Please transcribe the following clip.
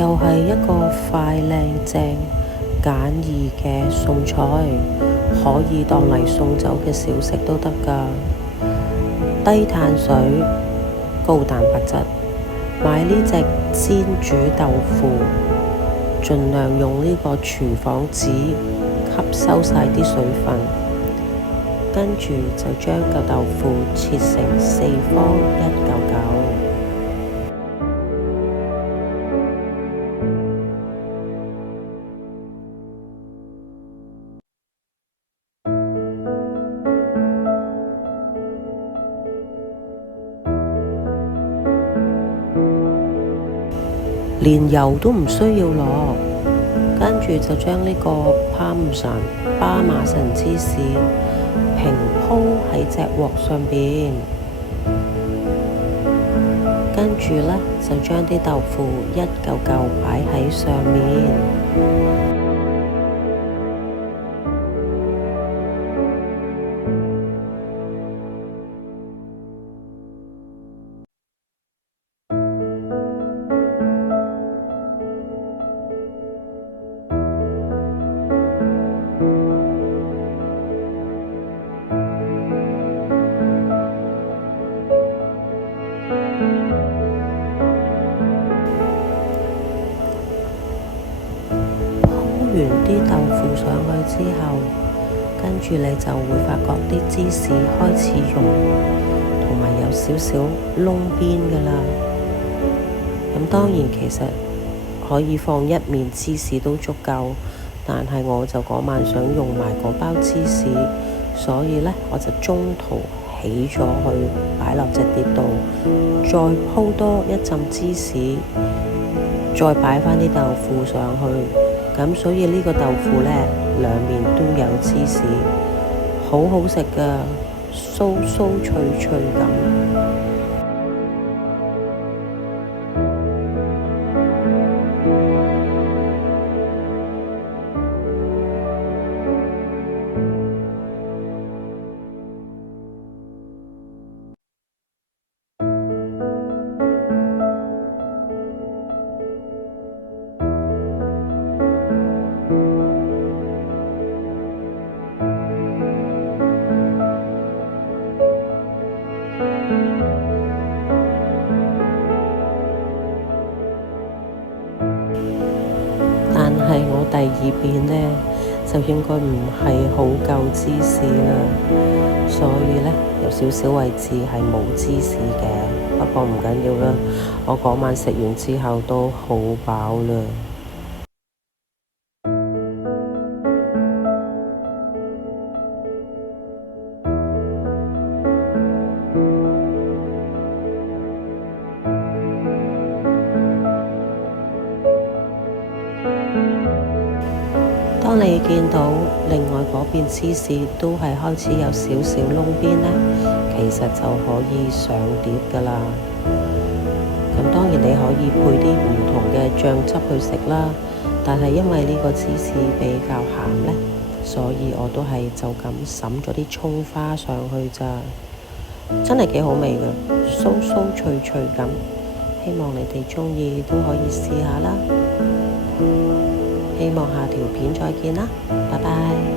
又係一個快靚正簡易嘅餸菜，可以當嚟送酒嘅小食都得㗎。低碳水高蛋白質，買呢隻煎煮豆腐，盡量用呢個廚房紙吸收晒啲水分，跟住就將個豆腐切成四方一嚿嚿。連油都唔需要落，跟住就將呢個巴馬臣芝士平鋪喺隻鑊上邊，跟住呢，就將啲豆腐一嚿嚿擺喺上面。鋪完啲豆腐上去之後，跟住你就會發覺啲芝士開始溶，同埋有少少燶邊㗎啦。咁當然其實可以放一面芝士都足夠，但係我就嗰晚想用埋嗰包芝士，所以呢，我就中途起咗去擺落隻碟度，再鋪多一浸芝士，再擺返啲豆腐上去，咁所以呢個豆腐呢，兩面都有芝士，好好食㗎，酥酥脆脆咁。但係我第二邊呢，就應該唔係好夠芝士啦，所以呢，有少少位置係冇芝士嘅，不過唔緊要啦，我嗰晚食完之後都好飽啦。當你見到另外嗰邊芝士都係開始有少少燶邊呢，其實就可以上碟㗎啦。咁當然你可以配啲唔同嘅醬汁去食啦，但係因為呢個芝士比較鹹呢，所以我都係就咁揼咗啲葱花上去咋，真係幾好味㗎，酥酥脆脆咁。希望你哋鍾意都可以試下啦。希望下條片再見啦，拜拜。